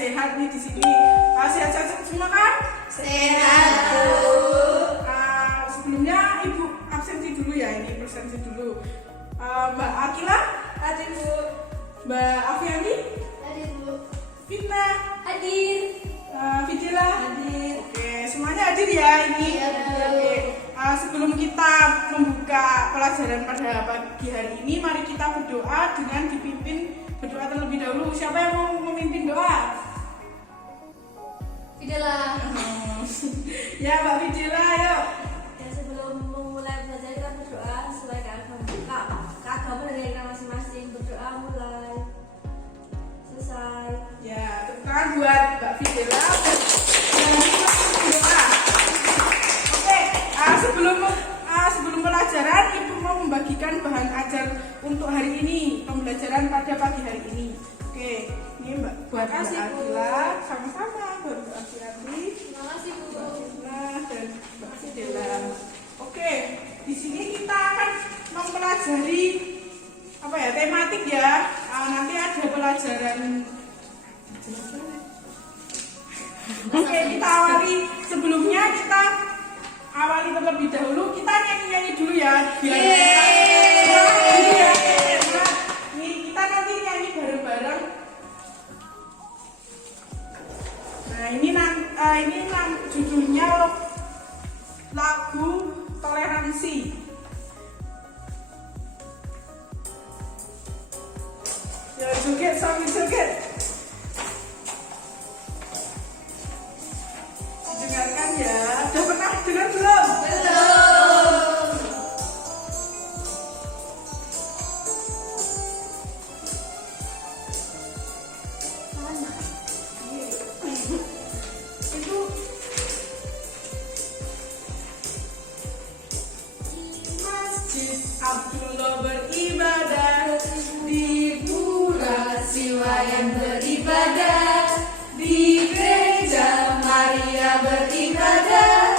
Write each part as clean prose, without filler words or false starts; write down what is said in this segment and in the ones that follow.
sehat nih di sini. Sehat-sehat semua kan? Sehat, Bu. Sebelumnya Ibu absensi dulu ya, ini presensi dulu. Mbak Akila, Hadir, Bu. Mbak Afiani, Hadir, Bu. Fitna, Hadir. Fidila, Hadir. Oke, semuanya hadir ya ini. Iya, Bu. Oke. Sebelum kita membuka pelajaran pada pagi hari ini, mari kita berdoa dengan dipimpin berdoa terlebih dahulu. Siapa yang mau memimpin doa? Fidela. Ya, Mbak Fidila, yuk. Ya, sebelum memulai belajar kita berdoa sesuai keagamaan dari kita masing-masing. Berdoa mulai. Selesai. Ya, tepuk tangan buat Mbak Fidela. Dan kita berdoa. Oke, sebelum pelajaran, Ibu mau membagikan bahan ajar untuk hari ini, pembelajaran pada pagi hari ini. Oke, ini Mbak buat Mbak Akila, sama-sama buat Mbak Afiani. Terima kasih, Bu. Nah, dan Mbak Fidela. Oke, di sini kita akan mempelajari apa ya, tematik ya. Nanti ada pelajaran. Oke, kita awali sebelumnya kita awali terlebih dahulu, kita nyanyi dulu ya biar nih kita nanti nyanyi bareng-bareng. Nah, ini judulnya lagu Toleransi. Ya, joget sambil joget. Dengarkan ya. Udah pernah dengar belum? Belum. Itu Masjid Abdullah beribadah, di Pura Siwayan beribadah, di gereja Maria beribadah,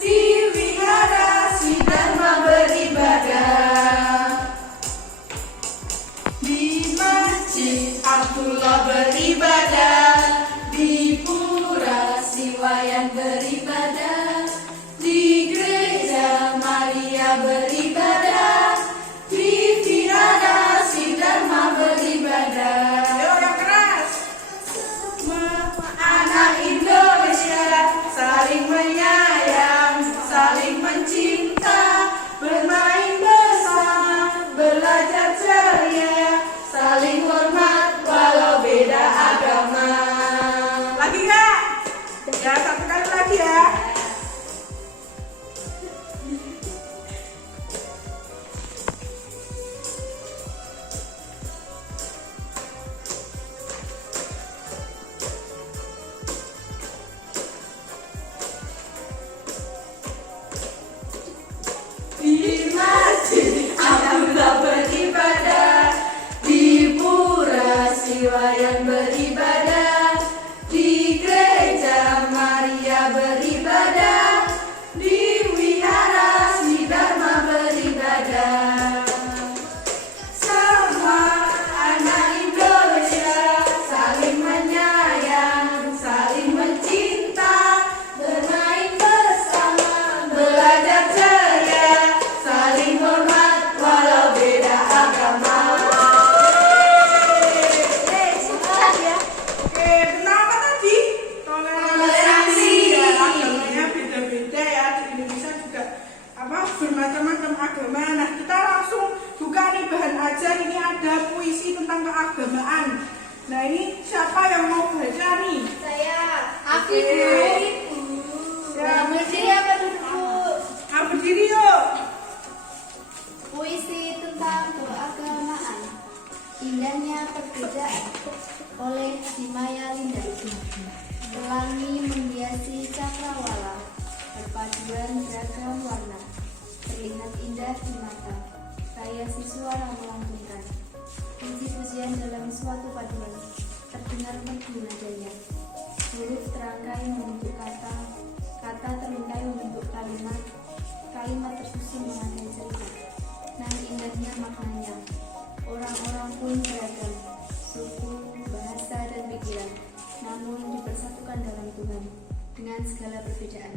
di wihara Sidharma beribadah, di Masjid Abdullah beribadah, di pura Siwayan beribadah, di gereja Maria beribadah, di wihara Sidharma beribadah. ayo yang keras. Anak Indonesia saling menyayang, saling mencinta, bermain bersama, belajar ceria, saling hormat walau beda agama. Lagi nggak? Ya, satu kali lagi ya. Di masjid Abdullah beribadah, di pura Siwayan beribadah, di gereja Maria beribadah, di wihara Sidharma beribadah. Semua anak Indonesia saling menyayang, saling mencinta, bermain bersama, belajar ceria, saling hormat walau beda agama. Semangat ya. Oke, tentang apa tadi? Toleransi. Ya, agamanya beda-beda ya, di Indonesia juga bermacam-macam agama. Nah, kita langsung buka nih bahan ajar. Ini ada puisi tentang keagamaan. Nah, ini siapa yang mau baca nih? Saya Aku, Bu. Ya, berdiri apa duduk, Bu? berdiri yuk. Puisi tentang keagamaan, indahnya perbedaan, oleh Simaya Lindari. Pelangi menghiasi cakrawala, perpaduan beragam warna, terlihat indah di mata. Kaya si suara melantunkan, puji-pujian dalam suatu paduan, terdengar merdu nadanya. Huruf terangkai membentuk kata, kata terungkai membentuk kalimat, kalimat tersusun memakai cerita. Nan indahnya maknanya, orang-orang pun beragam, suku, bahasa dan pikiran. namun dipersatukan dalam Tuhan dengan segala perbedaan.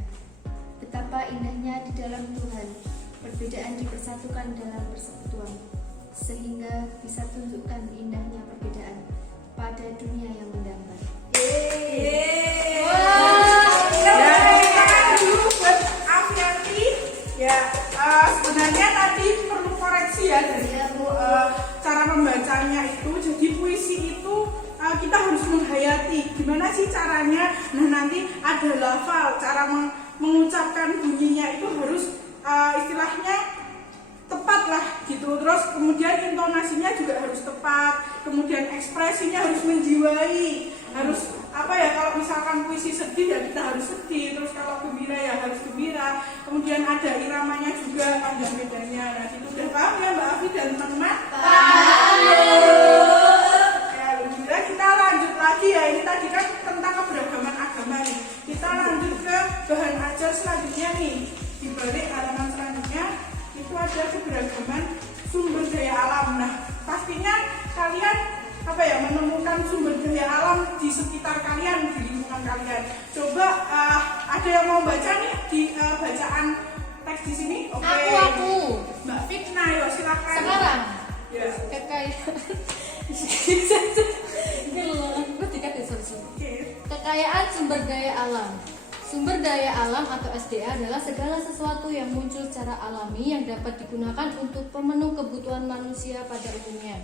Betapa indahnya di dalam Tuhan, perbedaan dipersatukan dalam persekutuan, sehingga bisa tunjukkan indahnya perbedaan pada dunia yang mendambai. Dulu buat Afianti ya, sebenarnya tadi perlu koreksi ya dari aku, cara membacanya itu. Jadi puisi itu kita harus menghayati. Gimana sih caranya? Nah, nanti ada lafal, cara mengucapkan bunyinya itu harus istilahnya tepat lah gitu. Terus kemudian intonasinya juga harus tepat, kemudian ekspresinya harus menjiwai, harus apa ya, kalau misalkan puisi sedih ya kita harus sedih, terus kalau gembira ya harus gembira, kemudian ada iramanya juga, panjang bedanya. Nah, itu udah paham ya Mbak Afi dan teman-teman? Paham. Ya, alhamdulillah. Kita lanjut lagi ya, ini tadi kan tentang keberagaman agama nih. Kita lanjut ke bahan ajar selanjutnya nih. Di balik halaman selanjutnya itu ada keberagaman sumber daya alam. Nah, pastinya kalian menemukan sumber daya alam di sekitar kalian, di lingkungan kalian. Coba ada yang mau baca nih di bacaan teks di sini? Oke. Aku. Mbak Fitna, yo silakan. Sekarang. Ya. Kekayaan sumber daya alam. Sumber daya alam atau SDA adalah segala sesuatu yang muncul secara alami yang dapat digunakan untuk pemenuh kebutuhan manusia pada umumnya.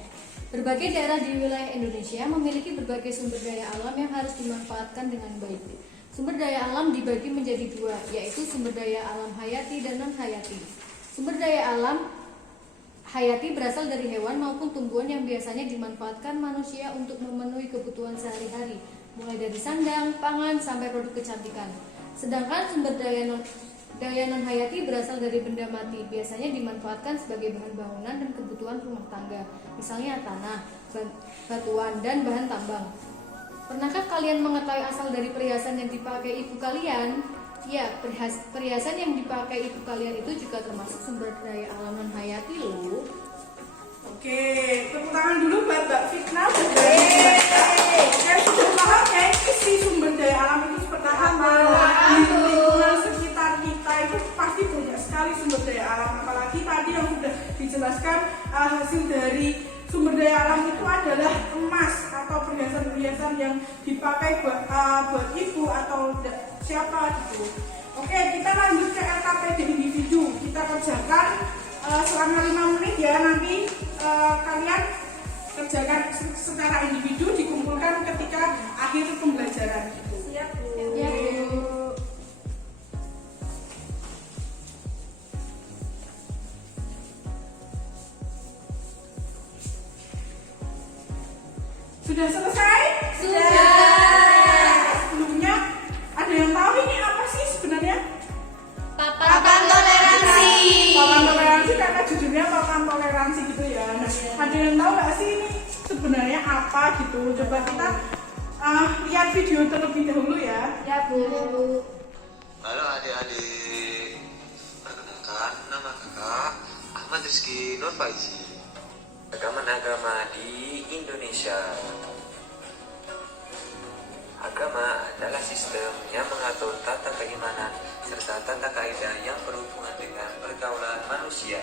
Berbagai daerah di wilayah Indonesia memiliki berbagai sumber daya alam yang harus dimanfaatkan dengan baik. Sumber daya alam dibagi menjadi dua, yaitu sumber daya alam hayati dan non-hayati. Sumber daya alam hayati berasal dari hewan maupun tumbuhan yang biasanya dimanfaatkan manusia untuk memenuhi kebutuhan sehari-hari, mulai dari sandang, pangan, sampai produk kecantikan. Sedangkan sumber daya non-hayati berasal dari benda mati, biasanya dimanfaatkan sebagai bahan bangunan dan kebutuhan rumah tangga, misalnya tanah, batuan, dan bahan tambang. Pernahkah kalian mengetahui asal dari perhiasan yang dipakai ibu kalian? Ya, perhiasan yang dipakai ibu kalian itu juga termasuk sumber daya alam non-hayati loh. Oke, tepuk tangan dulu buat Mbak Fitna. Sudah paham ya isi sumber daya alam itu seperti apa? Di lingkungan sekitar kita itu pasti banyak sekali sumber daya alam. Apalagi tadi yang sudah dijelaskan, hasil dari sumber daya alam itu adalah emas atau perhiasan-perhiasan yang dipakai buat ibu atau siapa gitu. Oke, kita lanjut ke LKPD individu. Kita kerjakan selama 5 menit ya, nanti kalian kerjakan secara individu, dikumpulkan ketika akhir pembelajaran gitu. Siap, Bu. Ya, Bu. Sudah selesai? Sudah. Sebelumnya ada yang tahu ini apa sih sebenarnya? Papan toleransi. Papan toleransi, karena judulnya papan toleransi gitu ya. Nah, ada yang tahu nggak sih ini sebenarnya apa gitu? Coba kita lihat video terlebih dahulu ya. Ya, Bu. Halo adik-adik, perkenalkan nama kakak Ahmad Rizky Nur Faizi. Agama di Indonesia. Agama adalah sistem yang mengatur tata keimanan serta tata kaidah yang berhubungan dengan pergaulan manusia.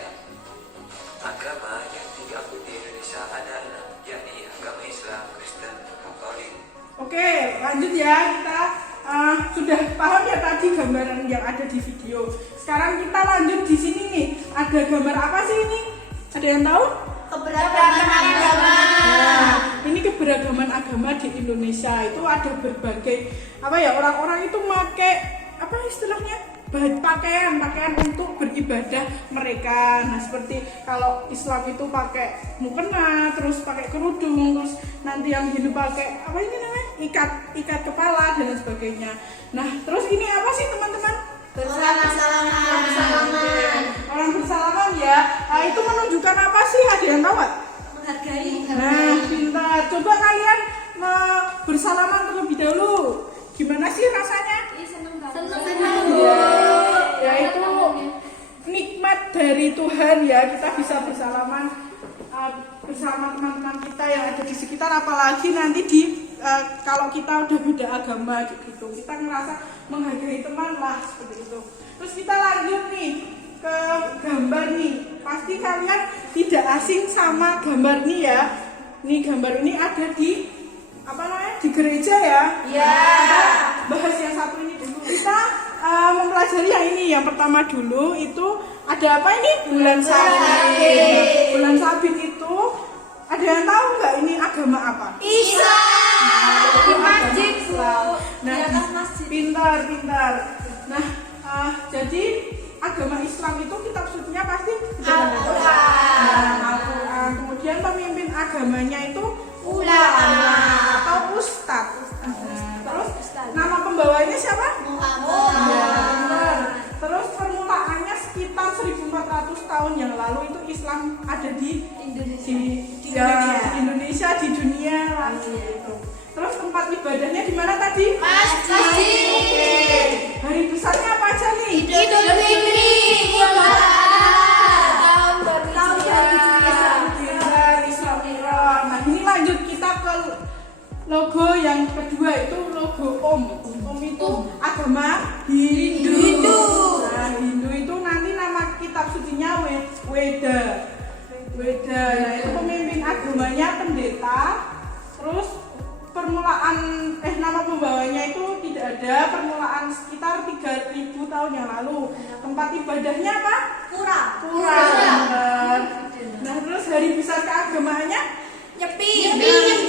Agama yang diakui di Indonesia ada 6, yakni agama Islam, Kristen, Katolik. Oke, lanjut ya. Kita sudah paham ya tadi gambaran yang ada di video. Sekarang kita lanjut di sini nih. Ada gambar apa sih ini? Ada yang tahu? Keberagaman agama. Nah, ini keberagaman agama di Indonesia itu ada berbagai orang-orang itu pakai apa istilahnya, pakaian untuk beribadah mereka. Nah, seperti kalau Islam itu pakai mukena, terus pakai kerudung, terus nanti yang Hindu pakai apa ini namanya, ikat kepala dan sebagainya. Nah, terus ini apa sih teman-teman? Bersalaman. Orang bersalaman ya. Nah, itu menunjukkan apa sih? Ada yang tahu nggak? Menghargai. Nah, pintar. Coba kalian bersalaman terlebih dahulu. Gimana sih rasanya? Seneng banget. Seneng. Ya itu nikmat dari Tuhan ya, kita bisa bersalaman bersama teman-teman kita yang ada di sekitar, apalagi nanti di kalau kita udah beda agama gitu, kita ngerasa menghargai teman lah seperti itu. Terus kita lanjut nih ke gambar nih. Pasti kalian tidak asing sama gambar nih ya. Nih gambar ini ada di apa namanya, di gereja ya. Kita bahas yang satu ini dulu. Kita mempelajari yang ini. Yang pertama dulu itu ada apa ini? Bulan Sabit. Bulan Sabit itu ada yang tahu nggak ini agama apa? Islam. Di masjid, Bu. Nah, Di atas masjid. pintar. Nah, jadi agama Islam itu kitab sucinya pasti Al-Quran. Kemudian pemimpin agamanya itu ulama atau ustadz. Terus nama pembawanya siapa? Muhammad. Ya, benar. Terus permulaannya sekitar 1400 tahun yang lalu itu Islam ada di Indonesia, di dunia lah gitu. Terus tempat ibadahnya di mana tadi? Masjid. Oke. Hari besarnya apa aja nih? Idul Fitri. Islam Iran. Nah, ini lanjut kita ke logo yang kedua, itu logo Om. Om itu agama Hindu. Nah, Hindu itu nanti nama kitab sucinya Weda. Nah, itu pemimpin agamanya pendeta. Terus permulaan nama pembawanya itu tidak ada, permulaan sekitar 3000 tahun yang lalu. Tempat ibadahnya apa? Pura. Benar. Nah, terus hari besar keagamaannya Nyepi.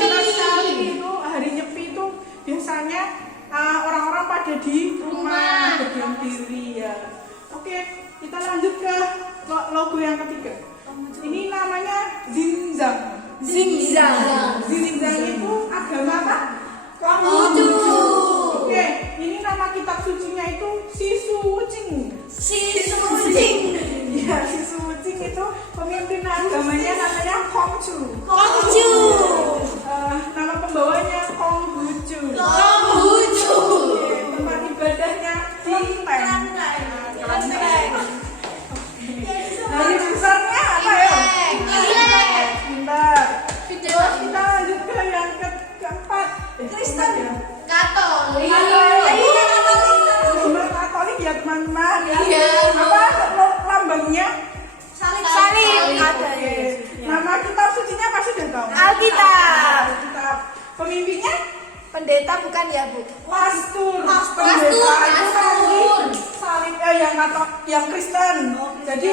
benar sekali. Itu hari Nyepi itu biasanya orang-orang pada di rumah berdiam diri ya. Oke, kita lanjut ke logo yang ketiga. Ini namanya Xinjiang. Xinjiang itu agama apa? Konghucu. Oke, ini nama kitab sucinya itu Sisucing. Ya, Sisucing itu pemimpin agamanya namanya Konghucu. Nama pembawanya Konghucu. Oke, tempat ibadahnya Kelenteng. Hari besarnya apa ya? Pintar. Terus kita lanjut ke yang keempat. Kristen. Ya. Katolik. Sumber Katolik ya teman-teman. Iya. Apa lambangnya? Salib. Ada ya. Nama kitab sucinya pasti udah tahu. Alkitab. Alkitab. Pemimpinnya Pendeta bukan ya, Bu? pastor. Pastor. Pendeta itu nanti salib yang Kristen. Jadi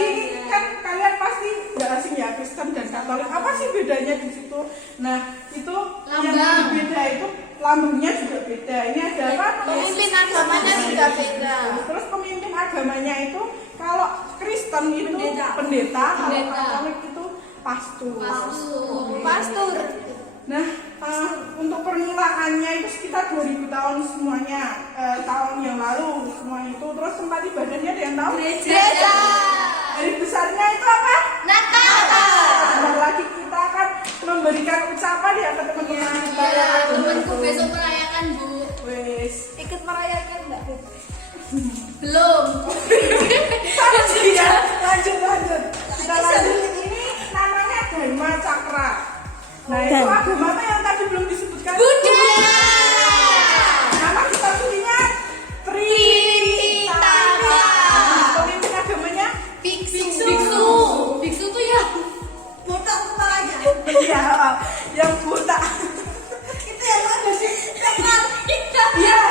kan kalian pasti nggak asing ya Kristen dan Katolik. Apa sih bedanya di situ? Nah, itu yang beda itu lambangnya juga beda. Ini ada apa? Pemimpin agamanya juga beda. Terus pemimpin agamanya itu kalau Kristen itu pendeta, kalau Katolik itu pastor. Nah, untuk permulaannya itu sekitar 2000 tahun semuanya, tahun yang lalu semua itu. Terus tempat ibadahnya ada yang tahu? Gereja. Hari besarnya itu apa? Natal. Sebentar lagi kita akan memberikan ucapan ya ke teman-teman kita. Temanku besok merayakan, Bu. Wes. Ikut merayakan enggak, Bu? Belum. Lanjut. Kita lanjut. Ini namanya Dharma Cakra. Nah, itu agama apa yang tadi belum disebutkan? Buddha. Nama kitab sucinya Tripitaka. Pemimpin agamanya Biksu tuh ya. Buta aja. iya, yang buta. Itu yang mana sih? Iya,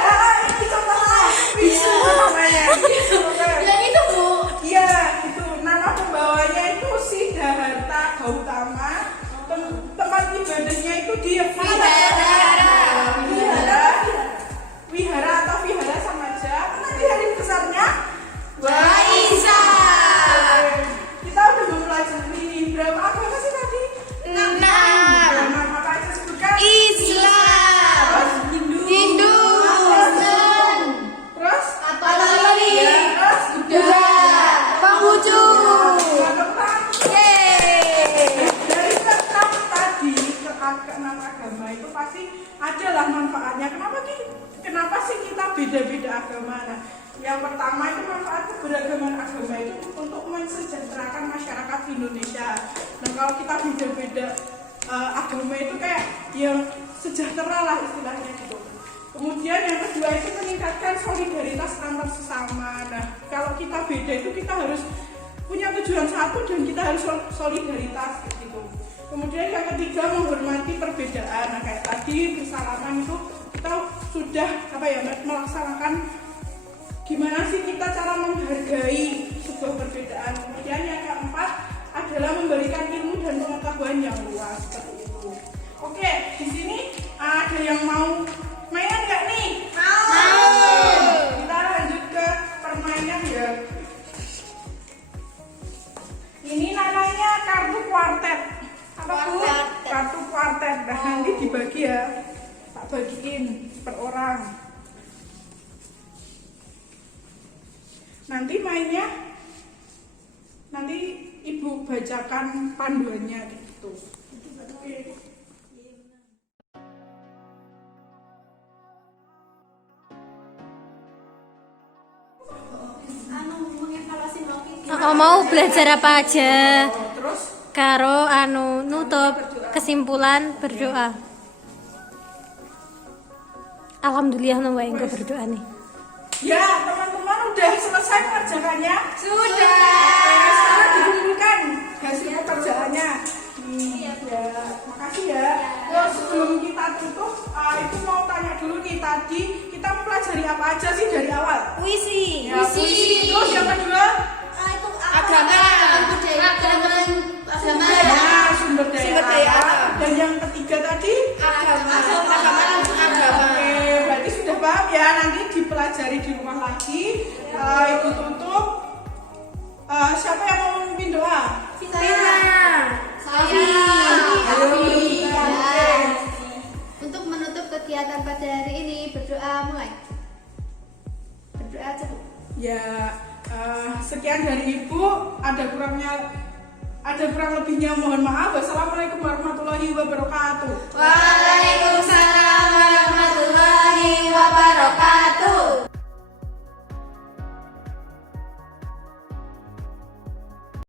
itu contohnya. Bisu namanya. Yang itu, Bu. Iya, itu nama pembawanya itu Siddhartha Gautama. Tempat ibadahnya itu di wihara atau vihara sama aja. Nanti hari besarnya Waisak. Kita udah mempelajari berapa agama sih tadi? 6. Nama apa aja sebutkan? Islam. Terus Hindu. Kristen. Terus Katolik. Ya, terus Buddha. Konghucu. Dari keenam tadi keenam agama itu pasti adalah manfaatnya. Kenapa sih kita beda-beda agama? Nah, yang pertama itu manfaat keberagaman agama itu untuk mensejahterakan masyarakat di Indonesia. Nah, kalau kita beda-beda agama itu kayak yang sejahtera lah istilahnya. solidaritas antar sesama. Nah, kalau kita beda itu kita harus punya tujuan satu dan kita harus solidaritas gitu. Kemudian yang ketiga, menghormati perbedaan. Nah, kayak tadi bersalaman itu kita sudah melaksanakan gimana sih kita cara menghargai sebuah perbedaan. Kemudian yang keempat adalah memberikan ilmu dan pengetahuan yang luas seperti itu. Oke, di sini ada yang mau mainan nggak nih? Mau. Kita lanjut ke permainan ya. Ini namanya kartu kuartet. Apa Bu? Kartu kuartet. Nah, nanti dibagi ya. Tak bagiin per orang. Nanti mainnya, nanti Ibu bacakan panduannya gitu. Oke. Mau belajar apa aja? Terus Karo nutup kesimpulan berdoa. Alhamdulillah nunggu engko berdoa nih. ya teman-teman udah selesai pekerjaannya? Sudah. Sekarang dikumpulkan hasil pekerjaannya. Ya, makasih ya. Terus sebelum kita tutup, itu mau tanya dulu nih, tadi kita mempelajari apa aja sih dari awal? Puisi. Ya, puisi. Terus yang kedua? Itu apa? Agama, budaya, Nah, sumber daya daya alam. alam. Dan yang ketiga tadi? Agama. Oke, berarti sudah paham ya. Nanti dipelajari di rumah lagi. Ibu tutup. Siapa yang mau memimpin doa? Untuk menutup kegiatan pada hari ini, berdoa mulai. Berdoa cukup. Ya, sekian dari Ibu. Ada kurang lebihnya mohon maaf. Wassalamualaikum warahmatullahi wabarakatuh. Waalaikumsalam warahmatullahi wabarakatuh.